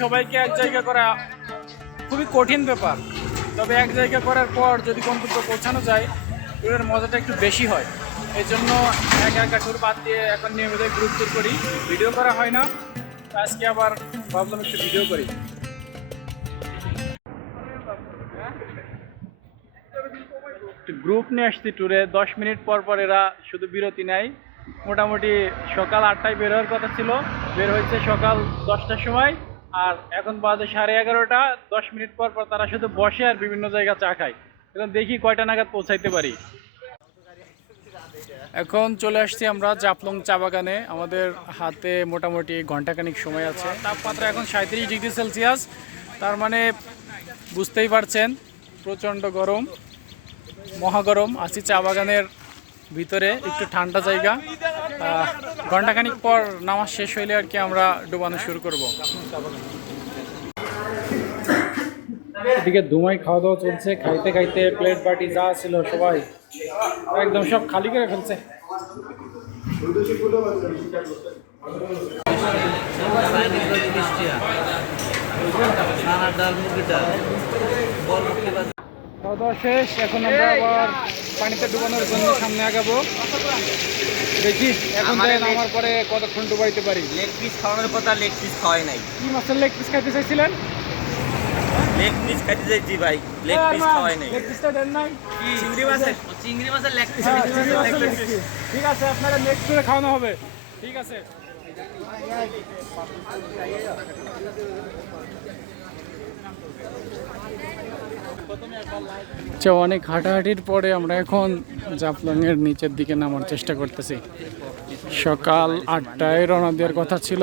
সবাইকে এক জায়গা করা খুবই কঠিন ব্যাপার। তবে এক জায়গা করার পর যদি গন্তব্য পৌঁছানো যায় ট্যুরের মজাটা একটু বেশি হয়। এই জন্য একা একা ট্যুর বাদ দিয়ে এখন নিয়মিত গ্রুপ ট্যুর করি। ভিডিও করা হয় না। আজকে আবার ভাবলাম একটু ভিডিও করি। গ্রুপ নিয়ে আসছি ট্যুরে দশ মিনিট পর পর এরা শুধু বিরতি নেয়। মোটামুটি সকাল আটটায় বের হওয়ার কথা ছিল। বের হয়েছে সকাল দশটার সময়। আর এখন বাজে সাড়ে এগারোটা, দশ মিনিট পর পর তারা শুধু বসে আর বিভিন্ন জায়গায় চা খায়। এখন দেখি কয়টা নাগাদ পৌঁছাইতে পারি। এখন চলে আসছি আমরা জাফলং চা বাগানে। আমাদের হাতে মোটামুটি ঘন্টাখানিক সময় আছে। তাপমাত্রা এখন সাঁত্রিশ ডিগ্রি সেলসিয়াস। তার মানে বুঝতেই পারছেন, প্রচণ্ড গরম, মহাগরম। আছি চা বাগানের ভিতরে, একটু ঠান্ডা জায়গা। ঘন্টাখানিক পর নামাজ শেষ হইলে আর কি আমরা ডুবানো শুরু করব। এদিকে ধুমাই খাওয়া দাওয়া চলছে, খাইতে খাইতে প্লেট বাটি যা ছিল সবাই একদম সব খালি করে ফেলছে। খাওয়া দাওয়া শেষ এখন আমরা আবার পানিতে ডুবানোর জন্য সামনে আগাবো। দেখি এখন যাই নামার পরে কতক্ষণ ডুবাইতে পারি। লেগ পিস খাওয়ানোর কথা লেগ পিস খাওয়াই নাই। কি মাছের লেগ পিস খাইতে চাইছিলেন? লেগ পিস খাইতে যাইছি ভাই লেগ পিস খাওয়াই নাই। লেগ পিসটা দেন নাই। চিংড়ি মাছের? চিংড়ি মাছের লেগ পিস হ্যাঁ। ঠিক আছে আপনারা নেক্সট করে খাওয়ানো হবে। ঠিক আছে। আচ্ছা অনেক হাঁটাহাঁটির পরে আমরা এখন জাফলংয়ের নিচের দিকে নামার চেষ্টা করতেছি। সকাল আটটায় রওনা দেওয়ার কথা ছিল।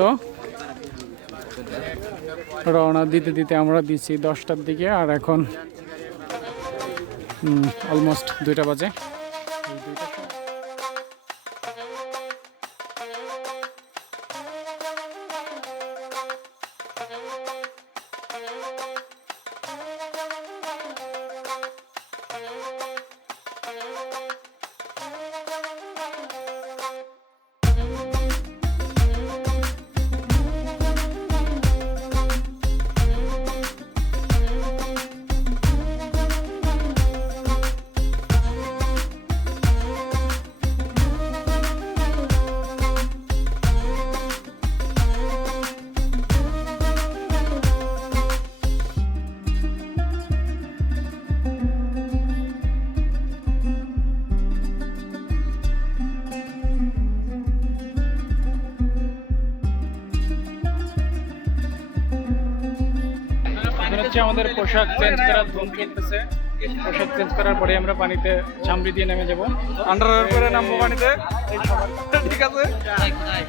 রওনা দিতে দিতে আমরা দিচ্ছি দশটার দিকে আর এখন অলমোস্ট দুইটা বাজে। এখন হচ্ছে আমাদের পোশাক চেঞ্জ করার ধুম চলতেছে পোশাক চেঞ্জ করার পরে আমরা পানিতে ঝামড়ি দিয়ে নেমে যাব। আন্ডারওয়্যার পরে নামবো পানিতে? ঠিক আছে।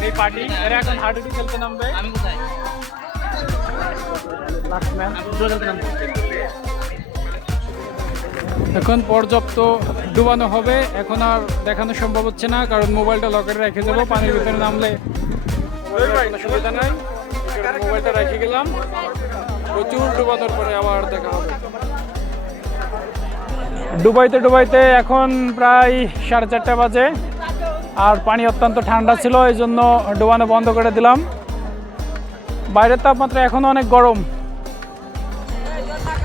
এই পার্টি এরা এখন হাডুডু খেলতে নামবে। আমি কোথায়? এখন পর্যাপ্ত ডুবানো হবে। এখন আর দেখানো সম্ভব হচ্ছে না কারণ মোবাইলটা লকারে রেখে যাব। পানির ভিতরে নামলে সুবিধা নাই। মোবাইলটা রেখে গেলাম। প্রচুর ডুবানোর পরে আবার দেখা হবে। ডুবাইতে ডুবাইতে এখন প্রায় সাড়ে চারটা বাজে আর পানি অত্যন্ত ঠান্ডা ছিল, এই জন্য ডুবানো বন্ধ করে দিলাম। বাইরের তাপমাত্রা এখনও অনেক গরম।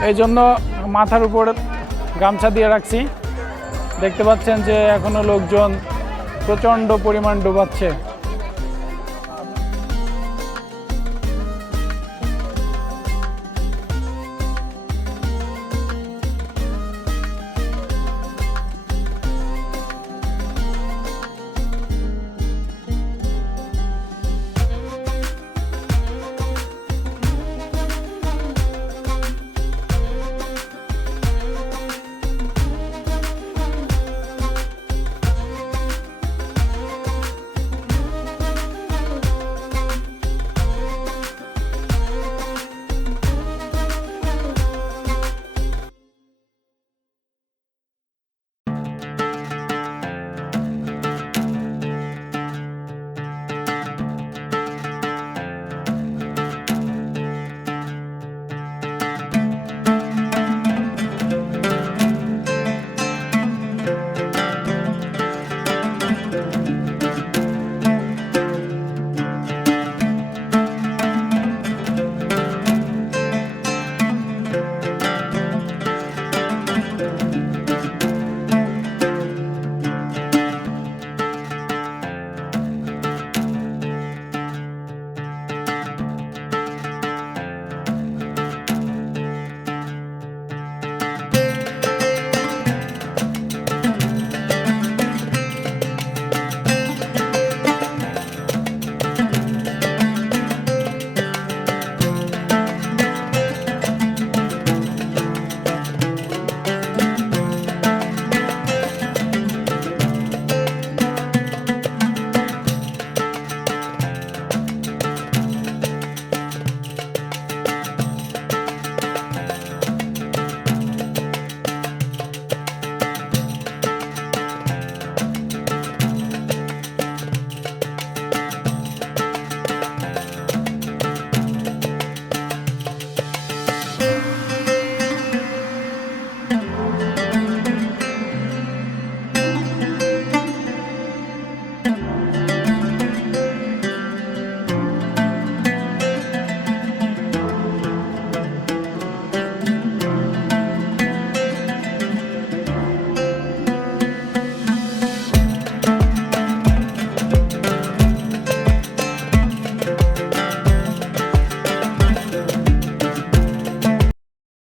এই জন্য মাথার উপর গামছা দিয়ে রাখছি। দেখতে পাচ্ছেন যে এখনও লোকজন প্রচণ্ড পরিমাণ ডুবাচ্ছে।